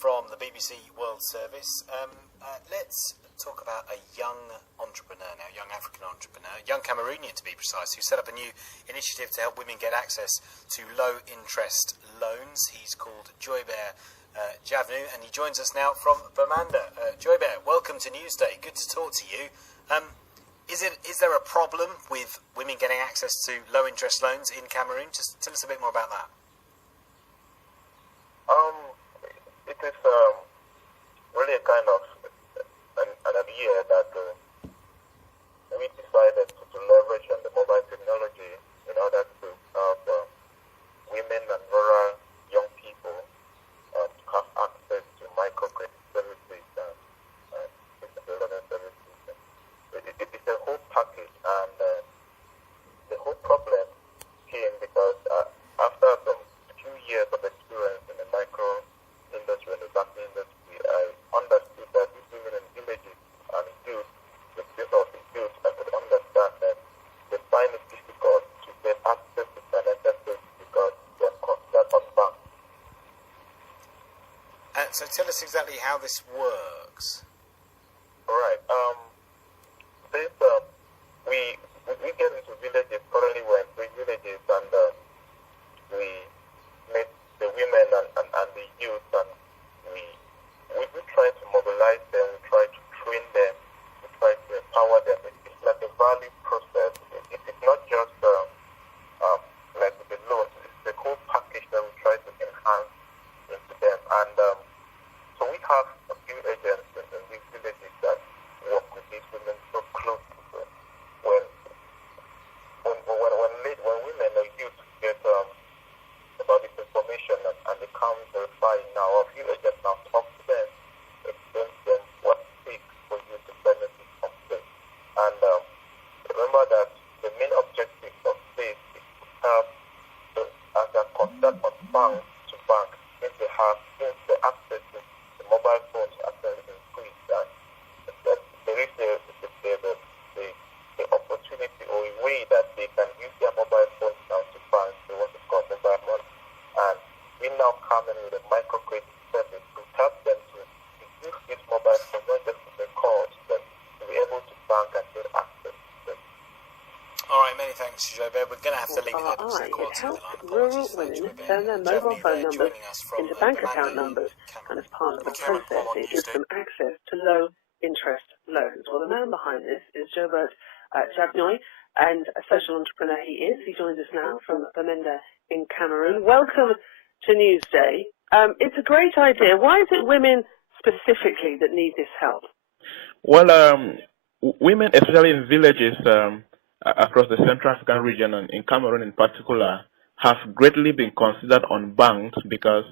from the BBC World Service. Let's talk about a young entrepreneur now, young African entrepreneur, young Cameroonian to be precise, who set up a new initiative to help women get access to low-interest loans. He's called Joybert Javnyuy, and he joins us now from Bamenda. Joybert, welcome to Newsday. Good to talk to you. Is there a problem with women getting access to low-interest loans in Cameroon? Just tell us a bit more about that. It is really a kind of an idea that we decided to leverage on the mobile technology in order to have women and rural young people have access to microcredit services and learning services. It's a whole package, and the whole problem came because after some few years of experience in the micro industry and the banking industry, I understood that these women in villages and youth, the people of the youth, I could understand that they find it difficult to get access to financial services because they're considered unbanked. So tell us exactly how this works. All right. We get into villages. Currently, we're in 3 villages, and we meet the women and the youth, and we try to mobilize them, we try to train them, we try to empower them. It's like a value process. It is not just like with the loans. It's the whole package that we try to enhance into them. And so we have a few agents in these villages that work with these women so closely. When women or youth get about this information and they come verify now, a few agents now talk to them, explain to them what it takes for you to benefit from this. And remember that the main objective of this is to have as a contact on bank to bank, since the access to the mobile phones actually increased, and there is the opportunity or a way that they can use their mobile phones now to bank. They want to call mobile money, and we now come in with a microcredit service to help them to use this mobile phone not just to make calls, but to be able to bank and get access to them. All right, many thanks, Joybert. We're going to have to leave it there because of the quality of the line. Rural women turn their mobile phone numbers into bank account numbers, and as part of the process, it gives them access to low-interest loans. Well, the man behind this is Joybert Javnyuy, and a social entrepreneur he is. He joins us now from Bamenda in Cameroon. Welcome to Newsday. It's a great idea. Why is it women specifically that need this help? Well, women, especially in villages across the Central African region and in Cameroon in particular, have greatly been considered unbanked because,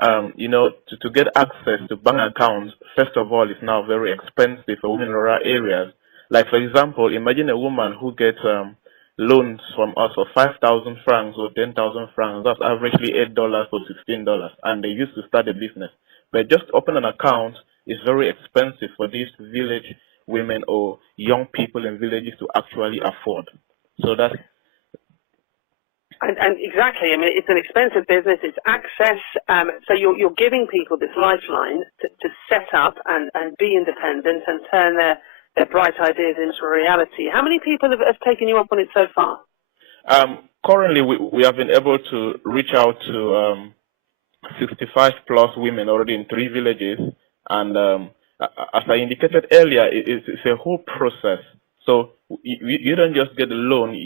to get access to bank accounts, first of all, is now very expensive for women in rural areas. Like, for example, imagine a woman who gets loans from us for 5,000 francs or 10,000 francs. That's averagely $8 or $16, and they used to start a business. But just open an account is very expensive for these village women or young people in villages to actually afford. So that's... And exactly, I mean, it's an expensive business, it's access, so you're giving people this lifeline to set up and be independent and turn their bright ideas into reality. How many people have taken you up on it so far? Currently, we have been able to reach out to 65 plus women already in 3 villages. And as I indicated earlier, it's a whole process. So you don't just get a loan.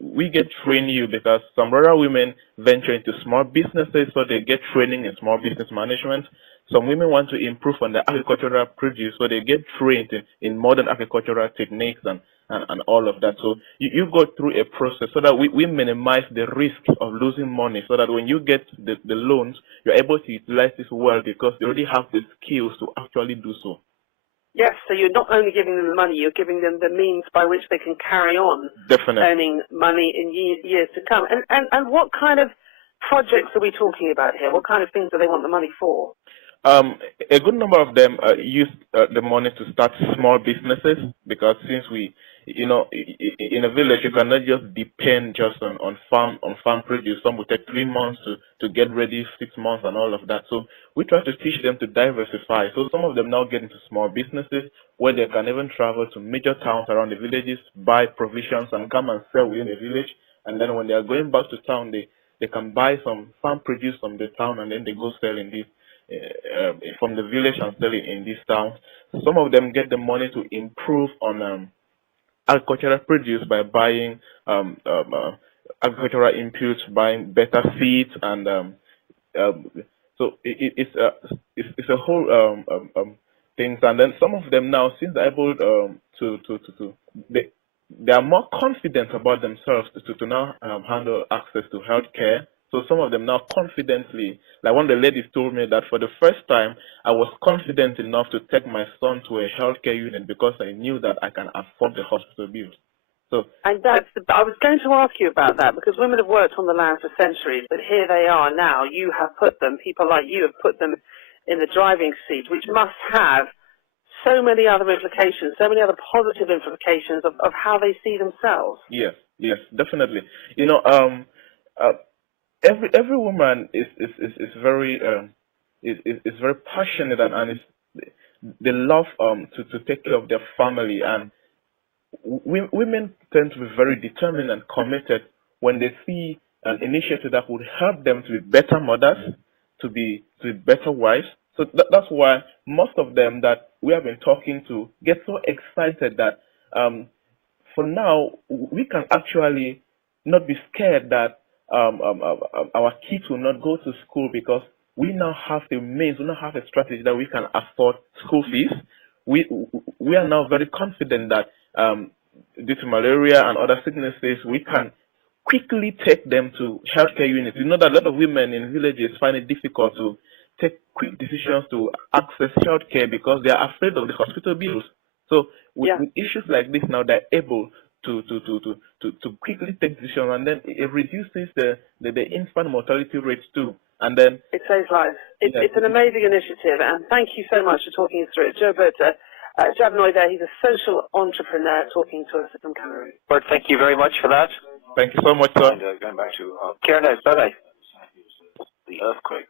We get train you because some rural women venture into small businesses, so they get training in small business management. Some women want to improve on the agricultural produce, so they get trained in modern agricultural techniques and all of that. So you go through a process so that we minimize the risk of losing money, so that when you get the loans, you're able to utilize this well because they already have the skills to actually do so. Yes, so you're not only giving them the money, you're giving them the means by which they can carry on earning money in years to come. And what kind of projects are we talking about here? What kind of things do they want the money for? A good number of them use the money to start small businesses because since you know, in a village, you cannot just depend just on farm produce. Some will take 3 months to get ready, 6 months, and all of that. So we try to teach them to diversify. So some of them now get into small businesses where they can even travel to major towns around the villages, buy provisions, and come and sell within the village. And then when they are going back to town, they can buy some farm produce from the town, and then they go sell in this from the village and sell it in these towns. Some of them get the money to improve on agricultural produce by buying agricultural inputs, buying better seeds, and so it's a whole things. And then some of them now, since they're able they are more confident about themselves to now handle access to healthcare. So some of them now confidently, like one of the ladies told me that for the first time, I was confident enough to take my son to a healthcare unit because I knew that I can afford the hospital bills. So, and I was going to ask you about that, because women have worked on the land for centuries, but here they are now. You have put them, people like you have put them in the driving seat, which must have so many other implications, so many other positive implications of how they see themselves. Yes, definitely. You know, every woman is very is very passionate, and they love to take care of their family, and women tend to be very determined and committed when they see an initiative that would help them to be better mothers, to be better wives. So that's why most of them that we have been talking to get so excited that for now we can actually not be scared that our kids will not go to school, because we now have the means, we now have a strategy that we can afford school fees. We are now very confident that due to malaria and other sicknesses, we can quickly take them to healthcare units. You know that a lot of women in villages find it difficult to take quick decisions to access healthcare because they are afraid of the hospital bills. So with issues like this now, they're able to quickly take decisions, and then it reduces the infant mortality rates too. And then it saves lives. It's an amazing initiative, and thank you so much for talking us through it. Joybert Javnyuy there, he's a social entrepreneur talking to us from Cameroon. Bert, thank you very much for that. Thank you so much, sir. And going back to Karen, bye-bye. The earthquake.